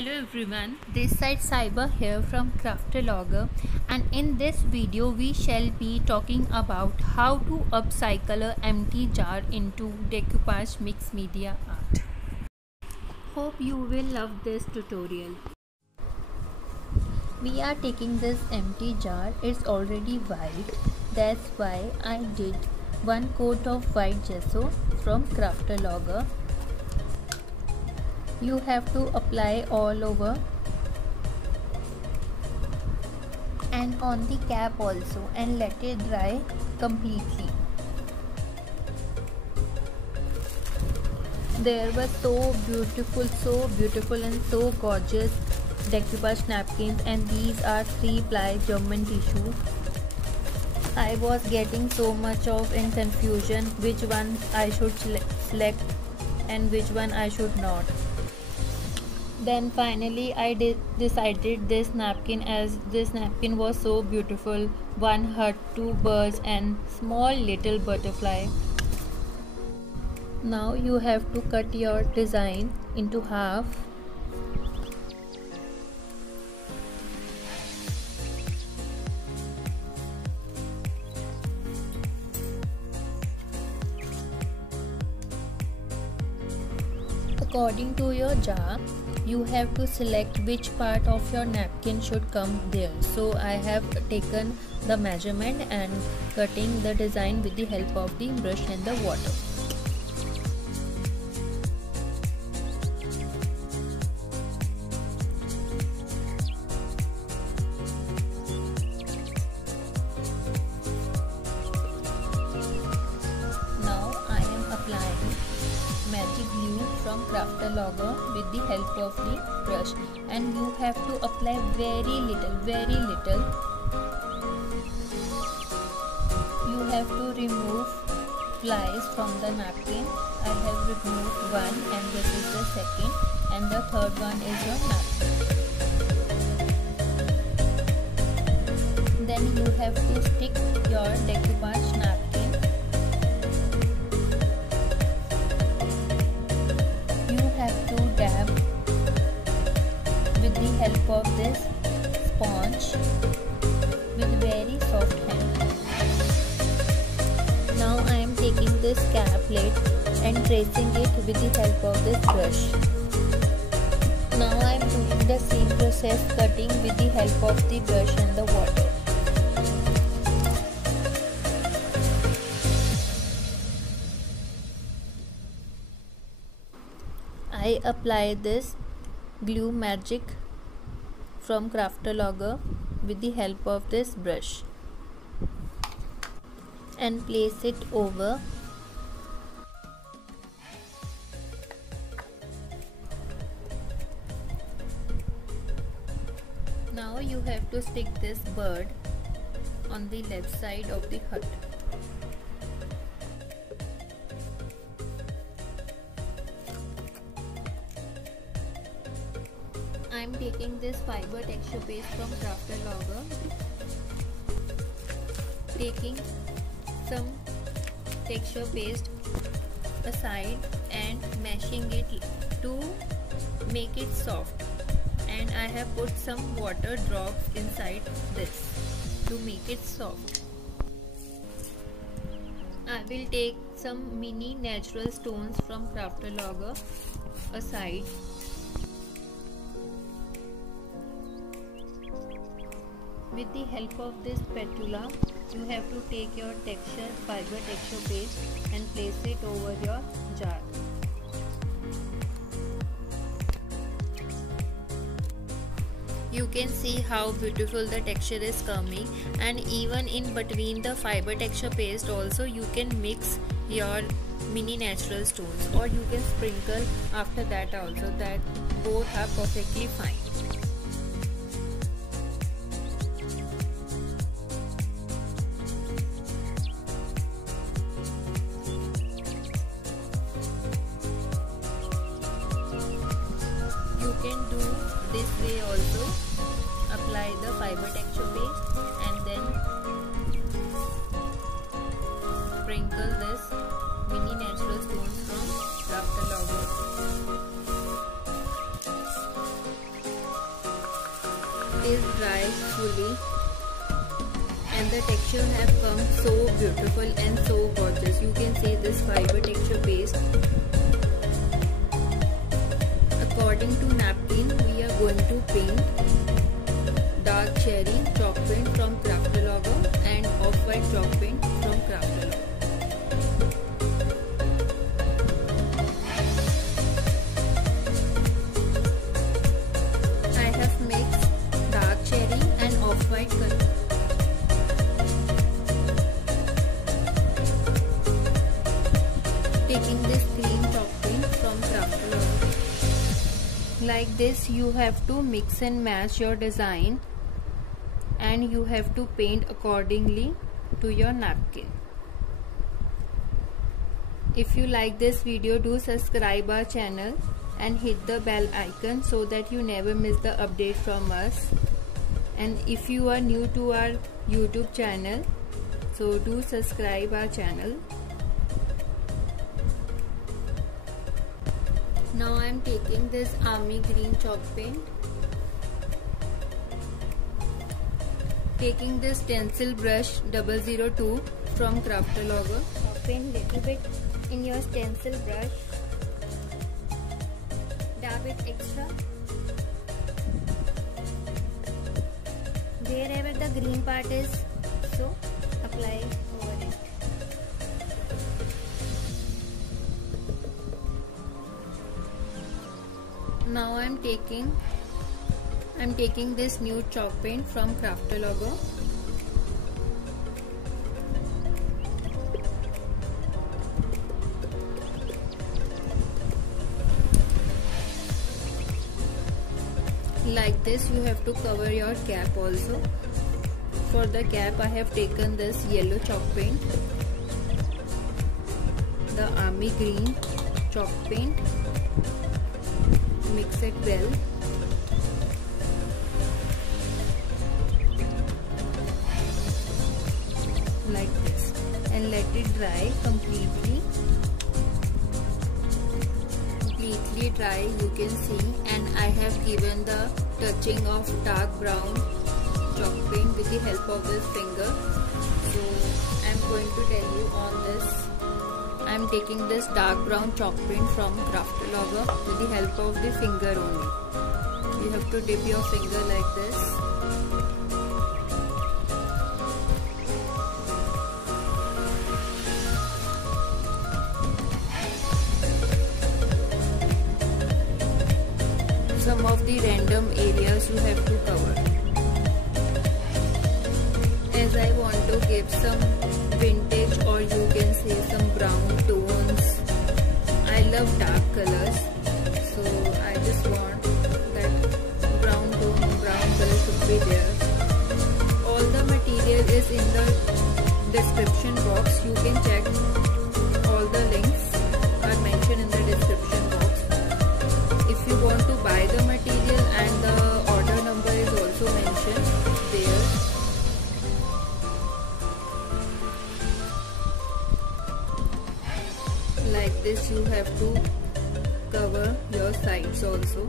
Hello everyone, this side Cyber here from Craftalogger, and in this video we shall be talking about how to upcycle a empty jar into decoupage mixed media art. Hope you will love this tutorial. We are taking this empty jar, it's already white, that's why I did one coat of white gesso from Craftalogger. You have to apply all over and on the cap also, and let it dry completely. There were so beautiful and so gorgeous decoupage napkins, and these are 3-ply German tissue. I was getting so much of in confusion which one I should select and which one I should not. Then finally I decided this napkin, as this napkin was so beautiful. One heart, 2 birds and small little butterfly. Now you have to cut your design into half. According to your jar, you have to select which part of your napkin should come there. So I have taken the measurement and cutting the design with the help of the brush and the water. Now I am applying magic glue from Craftalogger with the help of the brush, and you have to apply very little. You have to remove flies from the napkin. I have removed one, and this is the second, and the third one is your napkin. Then you have to stick your decoupage napkin. Dab with the help of this sponge with very soft hand. Now I am taking this cap plate and tracing it with the help of this brush. Now I am doing the same process, cutting with the help of the brush and the water. I apply this glue magic from Craftalogger with the help of this brush and place it over. Now you have to stick this bird on the left side of the hut. I am taking this fiber texture paste from Craftalogger, taking some texture paste aside and mashing it to make it soft, and I have put some water drops inside this to make it soft. I will take some mini natural stones from Craftalogger aside. With the help of this spatula, you have to take your fiber texture paste and place it over your jar. You can see how beautiful the texture is coming, and even in between the fiber texture paste also you can mix your mini natural stones, or you can sprinkle after that also. That both are perfectly fine. You can do this way also. Apply the fiber texture paste and then sprinkle this mini natural stones from Craftalogger. it is dry fully and the texture have come so beautiful and so gorgeous. You can see this fiber texture paste. According to napkin, we are going to paint dark cherry chalk paint from Craftalogo and off-white chalk paint from Craftalogo. I have mixed dark cherry and off-white color. Taking this green chalk paint from Craftalogo. Like this, you have to mix and match your design and you have to paint accordingly to your napkin. If you like this video, do subscribe our channel and hit the bell icon so that you never miss the update from us. And if you are new to our YouTube channel, so do subscribe our channel. Now I am taking this army green chalk paint, taking this stencil brush 002 from Craftalogo. Paint little bit in your stencil brush, dab it extra. Wherever the green part is, so apply over it. Now I'm taking this nude chalk paint from Craftalogo. Like this, you have to cover your cap also. For the cap, I have taken this yellow chalk paint, the army green chalk paint. Mix it well. Like this, and let it dry completely dry, you can see. And I have given the touching of dark brown chalk paint with the help of this finger. So I am going to tell you on this. I am taking this dark brown chalk paint from Craftalogo with the help of the finger only. You have to dip your finger like this. Some of the random areas you have to cover. As I want to give some vintage, or you can say some brown tones. I love dark colors, so I just want that brown tone, brown color should be there. All the material is in the description box. You can check, all the links are mentioned in the description box. If you want to buy the material, and the order number is also mentioned there. Like this, you have to cover your sides also.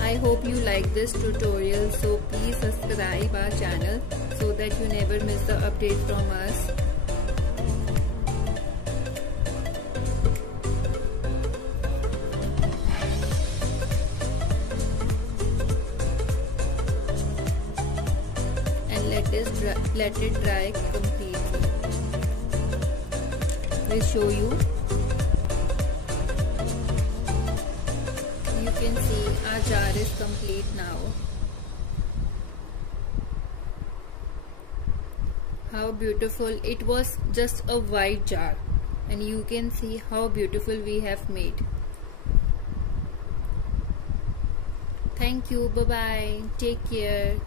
I hope you like this tutorial, so please subscribe our channel so that you never miss the update from us. And let it dry completely. We'll show you. You can see our jar is complete now. How beautiful. It was just a white jar, and you can see how beautiful we have made. Thank you. Bye bye. Take care.